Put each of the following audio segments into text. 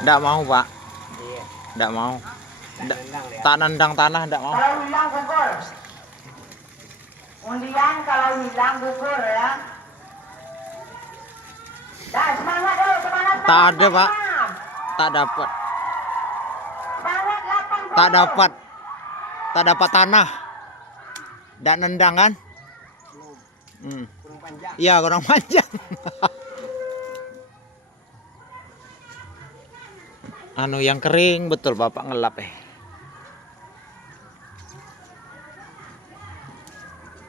Nggak mau, Pak. Iya. Nggak mau. Nendang ya. Tak nendang tanah, nggak mau. Kalau hilang gugur. Undian kalau hilang gugur ya. Dah semangat dulu, semangat. Tak ada, Pak. Tak dapat. Semangat 80. Tak dapat. Tak dapat tanah. Nggak nendang kan? Belum. Kurang panjang. Iya, kurang panjang. Anu yang kering betul Bapak ngelap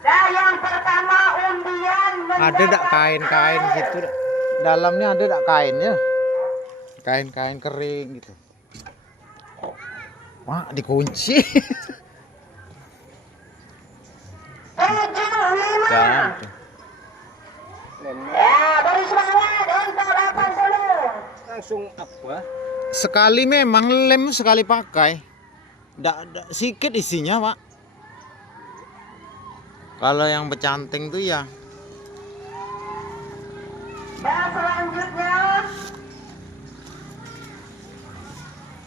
Dah yang pertama undian. Ada dak kain-kain gitu. Dalamnya ada dak kainnya. Kain-kain kering gitu. Wah, dikunci. 75. Dan Ya, beri semangat untuk 80. Langsung apa? sekali memang lem sekali pakai. Ndak sikit isinya, Pak. Kalau yang becanting tuh ya. Dan selanjutnya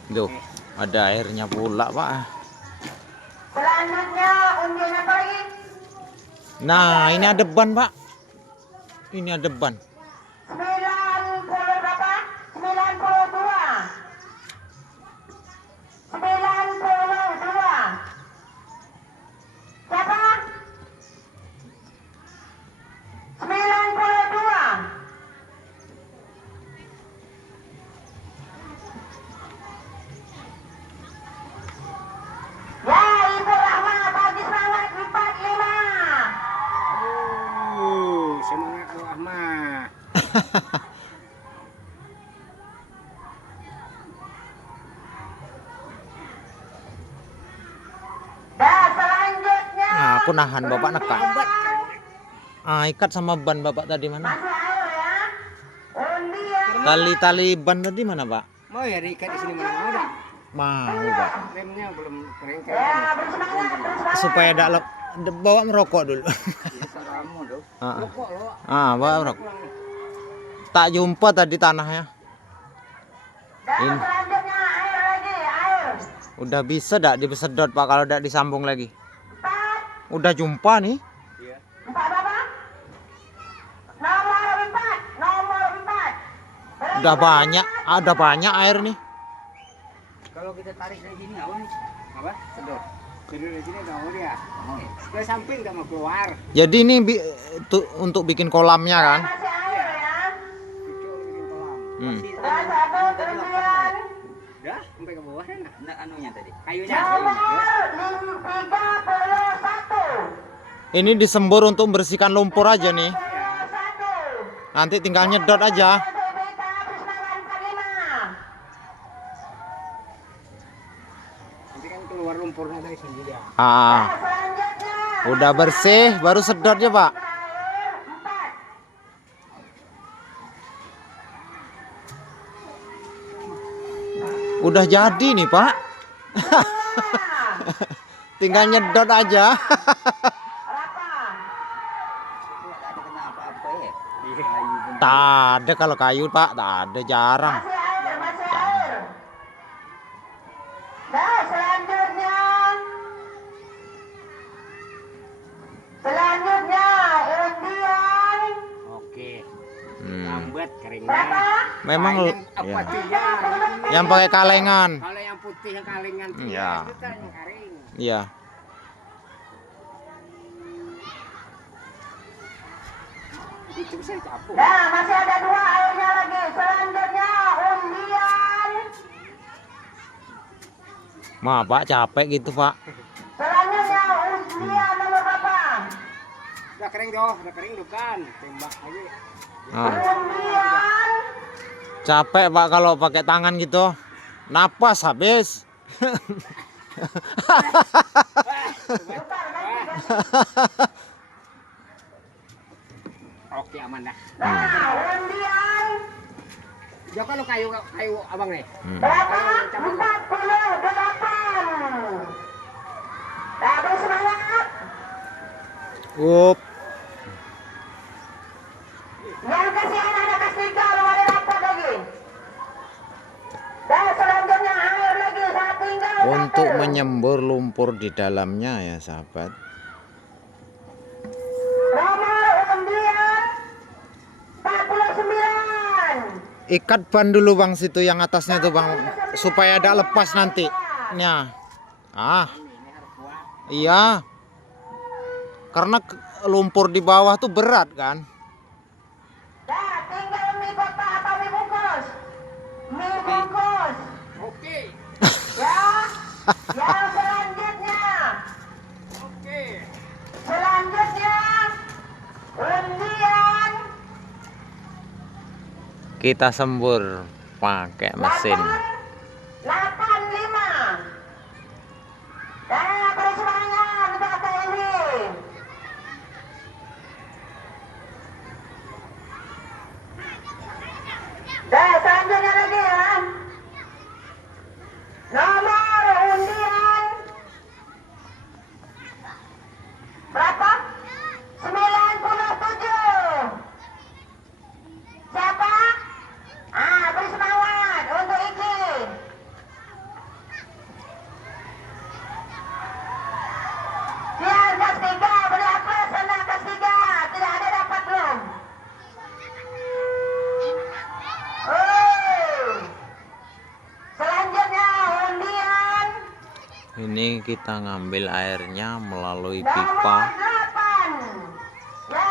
Duh, ada airnya pula, Pak. selanjutnya undian apa lagi? Nah, ini ada ban, Pak. Ini ada ban. 90 berapa? 92. 92. Siapa? 92. Ya, Ibu Rahma bagi semangat 45. Semangat lu Ahmad. Dan selanjutnya Nah, aku nahan Bapak nekan. Ikat sama ban Bapak tadi mana? masih air ya. Undian. Tali-tali ban tadi mana, Pak? Mau ya diikat di sini mana mau dah. Mau, Pak. Remnya belum kering Ya, bersemangat, bersemangat. Supaya tidak bawa merokok dulu. Bisa kamu dong. Ah, Rokok lo. bawa merokok. Tak jumpa tadi tanahnya. Dan Ini. selanjutnya air lagi, air. Udah bisa dak disedot, Pak, kalau tidak disambung lagi. 4. Udah jumpa nih. Iya. 4 berapa? Nomor 4. Nomor 4. Udah banyak, ada banyak air nih. Kalau kita tarik dari sini apa nih? Apa? Sedot. Sedot dari sini nggak mau dia. Mau ya? Ke samping nggak mau keluar. Jadi ini untuk bikin kolamnya kan. Masih air ya. Itu bikin kolam. Hmm. Dan satu undian. Udah sampai ke bawah kan? Nah, anunya tadi. Kayunya. Nomor 31. Ini disembur untuk membersihkan lumpur aja nih. 31. Nanti tinggal nyedot aja. BK bersemangat 45. Nanti kan keluar lumpurnya dari sini dia. Selanjutnya Udah bersih, baru sedot ya, Pak. air 4. Udah jadi nih, Pak. Tinggal nyedot aja. Berapa? Nggak ada kena apa-apa ya. Tak ada kalau kayu, Pak. Tak ada, jarang. Masih air, masih air. Nah, selanjutnya undian Oke. Hmm. Lambat keringnya. berapa? Memang Apa ya. tuh ya? Yang pakai kalengan. Kalau yang putih yang kalengan tuh Iya. itu kan yang kering. Iya. Itu bisa dicampur. Nah, masih ada 2 airnya lagi. Selanjutnya undian. Ma, Pak, capek gitu, Pak. Selanjutnya undian nomor berapa? Udah kering doh, udah kering tuh kan. Tembak aja. Ah. Undian. Capek, Pak, kalau pakai tangan gitu. Napas habis. Oke aman dah. Nah, undian Ya kalau kayu abang nih. berapa? 48. Nah, bersemangat. Up. Yang kasihan ada kasih kalau ada dapat lagi. menyembur lumpur di dalamnya ya sahabat. Nomor undian 49. Ikat ban dulu bang situ yang atasnya tuh bang, supaya ada lepas nanti. Nah, iya, karena lumpur di bawah tuh berat kan. Dah, tinggal mie kotak atau mie bungkus. Mie bungkus. Oke. Ya. Yang selanjutnya. Oke. Selanjutnya undian Kita sembur pakai mesin. 85. Dah, beri semangat untuk kata ini. Dah, selanjutnya lagi ya. Nomor undian berapa? 97. Siapa? Beri semangat untuk Iki. Siang kelas 3, beri aplaus anak kelas 3. Tidak ada dapat belum? Selanjutnya undian Ini kita ngambil airnya melalui nomor pipa 8. Ya,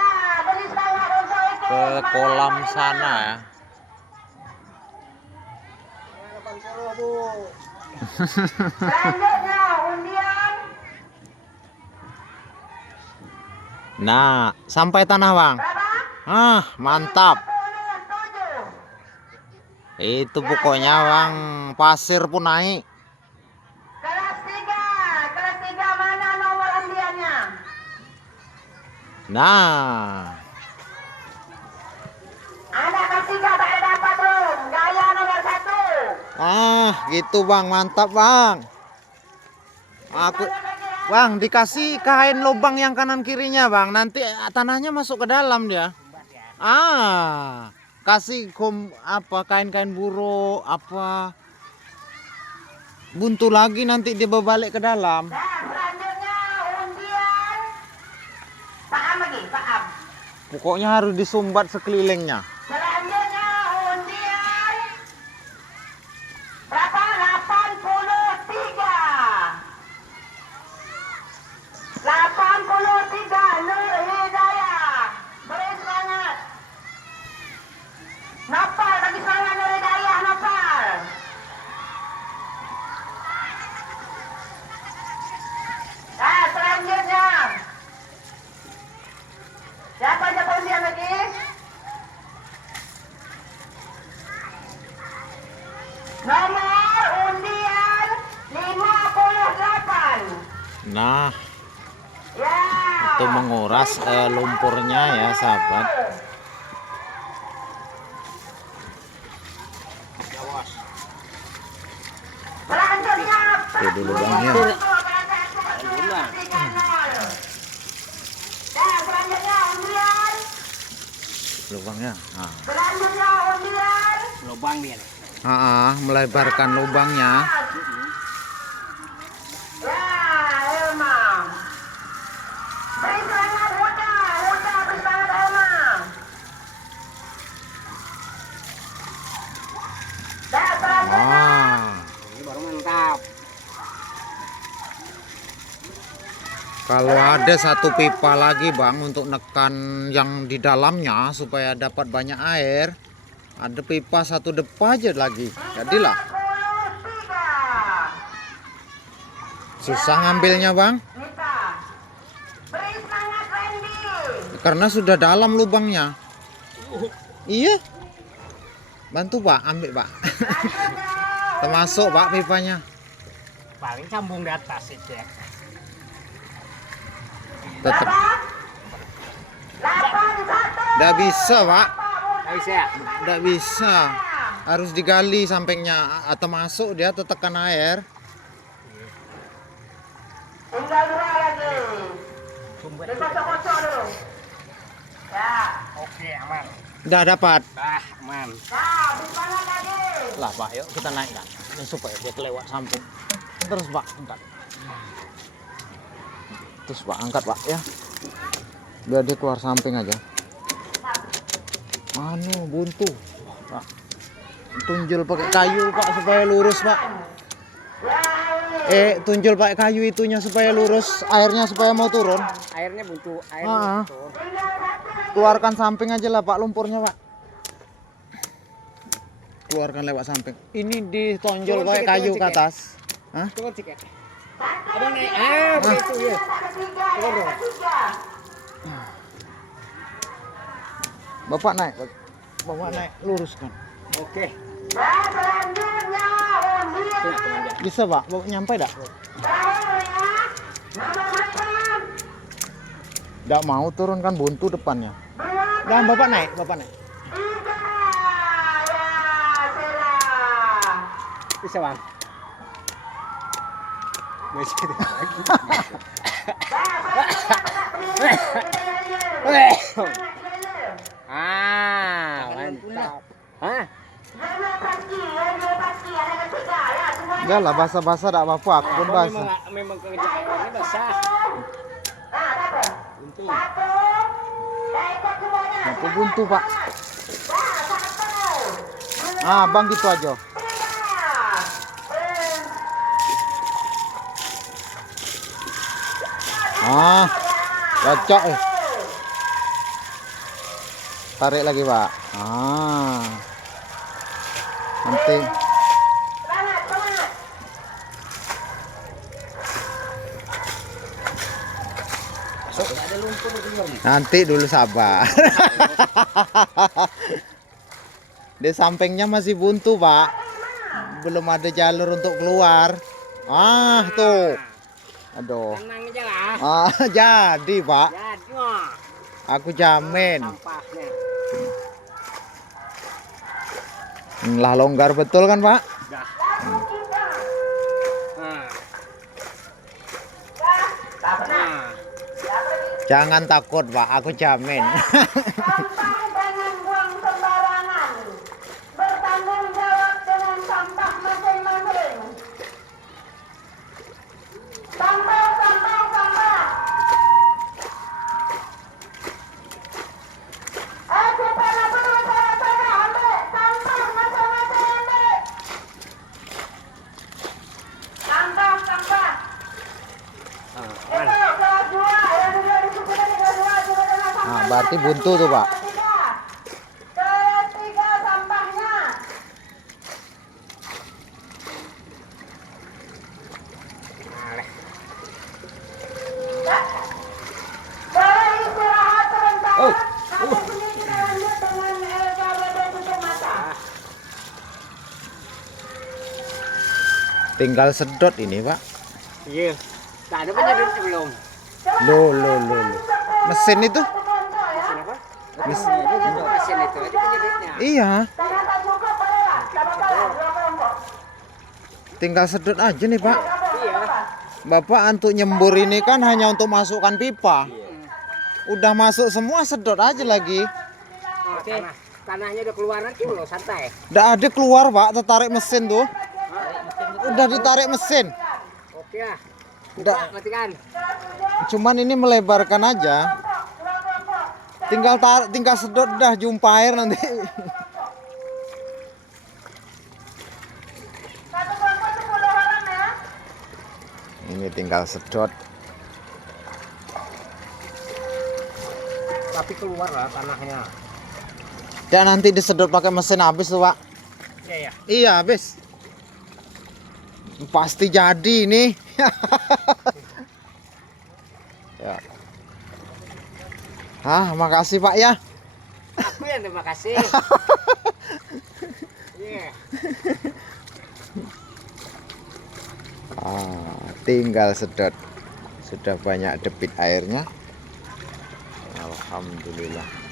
beri semangat untuk Iki. ke Semangat kolam dari sana mana? ya. 80 Bu. Selanjutnya undian Nah, sampai tanah bang. berapa? Mantap. 57. Itu pokoknya bang, pasir pun naik. Kelas 3 mana nomor undiannya? Nah, Anak kelas 3 tak ada dapat belum? Gaya nomor 1. gitu bang, mantap bang. Aku bang dikasih kain lubang yang kanan kirinya bang, nanti tanahnya masuk ke dalam dia. Kasih kain-kain buruk apa buntu lagi nanti dia berbalik ke dalam. Nah, selanjutnya undian Pak lagi, Pak. Pokoknya harus disumbat sekelilingnya. Selanjutnya undian berapa? 83. 83 Nur Hidayah. Beri semangat. Nopal, bagi semangat Nur Hidayah, Nopal. Nah, selanjutnya. Siapa aja undian lagi? Nomor undian 58. Nah, Ya. itu menguras lumpurnya ya sahabat. Selanjutnya Itu dulu bang ya. Nah, selanjutnya undian. Lubangnya. Selanjutnya undian. Lubang dia nih. Melebarkan lubangnya. Ya, Elma. Beri semangat Huda, beri semangat Elma. Nah, selanjutnya. Ini baru mantap. Kalau ada satu pipa lagi bang untuk nekan yang di dalamnya supaya dapat banyak air, ada pipa satu depa aja lagi, jadilah. 53. Susah ngambilnya bang, Nita. Beri semangat Randy. karena sudah dalam lubangnya. Iya, bantu pak, ambil pak. Selanjutnya. Termasuk pak pipanya. Paling sambung di atas itu ya. Tetap Berapa? 81. tidak bisa pak, Nggak bisa ya? tidak bisa. Harus digali sampingnya atau masuk dia tertekan air. Tinggal 2 lagi. Sumber. Dikocok-kocok dulu. Ya. Oke, aman. Udah dapat. Aman. Nah, di mana lagi? Lah pak, yuk kita naik dah. Ini supaya dia kelewat samping. Terus Pak, angkat. Terus Pak, angkat Pak ya. Biar dia keluar samping aja. Anu buntu. Pak. Tunjul pakai kayu Pak supaya lurus Pak. Tunjul pakai kayu itunya supaya lurus, airnya supaya mau turun. Airnya buntu, Ah, keluarkan samping aja lah Pak lumpurnya Pak. Keluarkan lewat samping. Ini ditonjol Turun pakai sedikit, kayu turun ke sedikit. atas. Hah? Turun sedikit. Abang naik. Begitu ya. Turun dong. Bapak naik. Bapak naik luruskan. Oke. Dan selanjutnya undian Bisa Pak? Bapak nyampe dak? nomor makan Nggak mau turun kan buntu depannya. Dan Bapak naik, Bapak naik. 3 ya salah. Bisa bang. Bisa lagi. Mantap. Hah? Enggak lah, basah-basah tak apa-apa, aku pun Abang basah. memang kerja airnya basah. Buntu. Aku buntu Pak. Ah, Bang gitu aja. Ah, cocok Tarik lagi Pak. Ah, nanti. Ada lumpur belum? Nanti dulu sabar. Di sampingnya masih buntu Pak. Belum ada jalur untuk keluar. Ah tuh. Aduh. Tenang aja lah. Ah jadi Pak. Jadi mah. Aku jamin. Sampahnya. Lah longgar betul kan Pak? Dah. Jangan takut Pak, aku jamin. Sampah jangan buang sembarangan. Bertanggung jawab dengan sampah masing-masing. Sampah, sampah, sampah. Cepat dulu, saya ambil sampah masing-masing ambil. Sampah, sampah. Itu kelas 2 yang sudah disebutkan di kelas 2 juga dengan sampah. Nah, berarti buntu tuh Pak. Kelas 3 sampahnya. Boleh istirahat sebentar. Habis ini kita lanjut dengan LKWD tutup mata. Tinggal sedot ini Pak. Iya. Tak ada penyedot belum. Loh. Mesin itu? Mesin apa? Mesin. Mesin itu aja penyedotnya. Iya, Ternyata cukup, boleh lah. Tak apa-apa lah, 2 kelompok. tinggal sedot aja nih Pak. Iya. Bapak untuk nyembur ini kan hanya untuk masukkan pipa. Udah masuk semua, sedot aja lagi. Oke. Tanahnya udah keluar nanti loh, santai. Udah ada keluar Pak, tertarik mesin tuh. Udah ditarik mesin. Oke lah. Udah. Buka, matikan. Cuman ini melebarkan aja. Tinggal sedot dah, jumpa air nanti. Satu kelompok 10 orang ya. Ini tinggal sedot. Tapi keluar lah tanahnya. Dan nanti disedot pakai mesin habis tuh Pak. Iya ya. Iya habis. Pasti jadi ini. Ya. Makasih Pak ya. Aku yang terima kasih. Iya. Tinggal sedot. Sudah banyak debit airnya. Alhamdulillah.